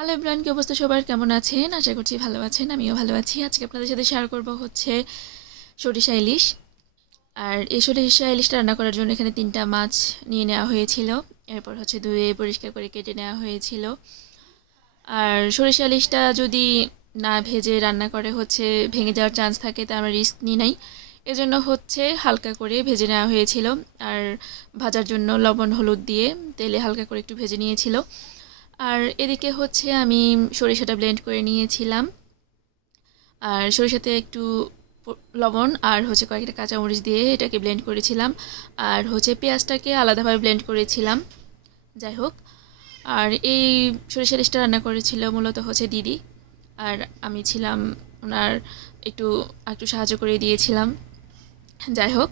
Hello everyone, কি অবস্থা সবার? কেমন আছেন? আশা করছি ভালো আছেন। আমিও ভালো আছি। আজকে আপনাদের সাথে শেয়ার করব হচ্ছে সরিষা ইলিশ। আর এই সরিষা ইলিশটা রান্না করার জন্য এখানে 3টা মাছ নিয়ে নেওয়া হয়েছিল। এরপর হচ্ছে ধুয়ে পরিষ্কার করে কেটে নেওয়া হয়েছিল। আর সরিষা ইলিশটা যদি না ভেজে রান্না করে হচ্ছে ভেঙে যাওয়ার চান্স থাকে, তাই আমরা রিস্ক নিই নাই। এজন্য হচ্ছে হালকা করে ভেজে নেওয়া হয়েছিল। আর ভাজার জন্য লবণ হলুদ দিয়ে তেলে হালকা করে একটু ভেজে নিয়েছিল। আর এদিকে হচ্ছে আমি সরিষাটা ব্লেন্ড করে নিয়েছিলাম। আর সরিষাতে একটু লবণ আর হচ্ছে কয়েকটা কাঁচামরিচ দিয়ে এটাকে ব্লেন্ড করেছিলাম। আর হচ্ছে পেঁয়াজটাকে আলাদাভাবে ব্লেন্ড করেছিলাম। যাই হোক, আর এই সরিষা ইলিশটা রান্না করেছিল মূলত হচ্ছে দিদি। আর আমি ছিলাম ওনার একটু একটু সাহায্য করে দিয়েছিলাম। যাই হোক,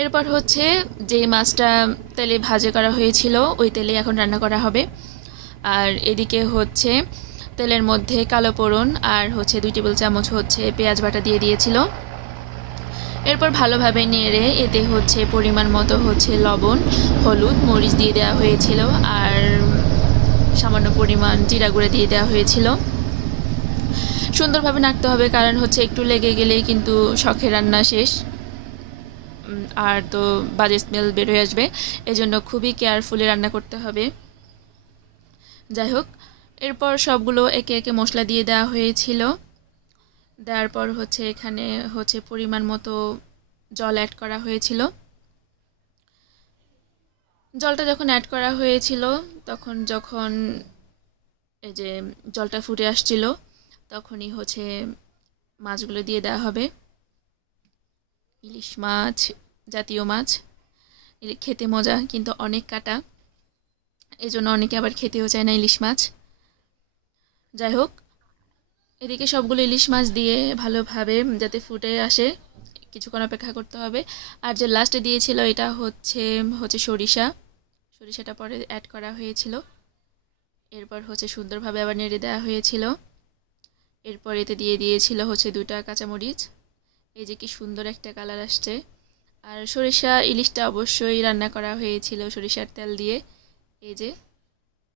এরপর হচ্ছে যে মাছটা তেলে ভাজা করা হয়েছিল ওই তেলে এখন রান্না করা হবে। আর এদিকে হচ্ছে তেলের মধ্যে কালো ফোড়ন আর হচ্ছে 2 টেবিল চামচ হচ্ছে পেঁয়াজ বাটা দিয়ে দিয়েছিল। এরপর ভালোভাবে নেড়ে এতে হচ্ছে পরিমাণ মতো হচ্ছে লবণ, হলুদ, মরিচ দিয়ে দেওয়া হয়েছিল। আর সামান্য পরিমাণ জিরা গুঁড়া দিয়ে দেওয়া হয়েছিল। সুন্দরভাবে নাড়তে হবে, কারণ হচ্ছে একটু লেগে গেলেই কিন্তু শখের রান্না শেষ। আর তো বাজে স্মেল বের হয়ে আসবে, এজন্য খুবই কেয়ারফুলি রান্না করতে হবে। যাই হোক, এরপর সবগুলো একে একে মশলা দিয়ে দেওয়া হয়েছিল। দেওয়ার পর হচ্ছে এখানে হচ্ছে পরিমাণ মতো জল অ্যাড করা হয়েছিল। জলটা যখন অ্যাড করা হয়েছিল যখন এই যে জলটা ফুটে আসছিল, তখনই হচ্ছে মাছগুলো দিয়ে দেওয়া হবে। ইলিশ মাছ, জাতীয় মাছ, খেতে মজা কিন্তু অনেক কাটা, এই জন্য অনেকে আবার খেতেও চায় না ইলিশ মাছ। যাই হোক, এদিকে সবগুলো ইলিশ মাছ দিয়ে ভালোভাবে যাতে ফুটে আসে কিছুক্ষণ অপেক্ষা করতে হবে। আর যে লাস্টে দিয়েছিল এটা হচ্ছে হচ্ছে সরিষাটা পরে অ্যাড করা হয়েছিল। এরপর হচ্ছে সুন্দরভাবে আবার নেড়ে দেওয়া হয়েছিল। এরপর এতে দিয়ে দিয়েছিল হচ্ছে 2টা কাঁচামরিচ। এই যে কি সুন্দর একটা কালার আসছে। আর সরিষা ইলিশটা অবশ্যই রান্না করা হয়েছিল সরিষার তেল দিয়ে। এই যে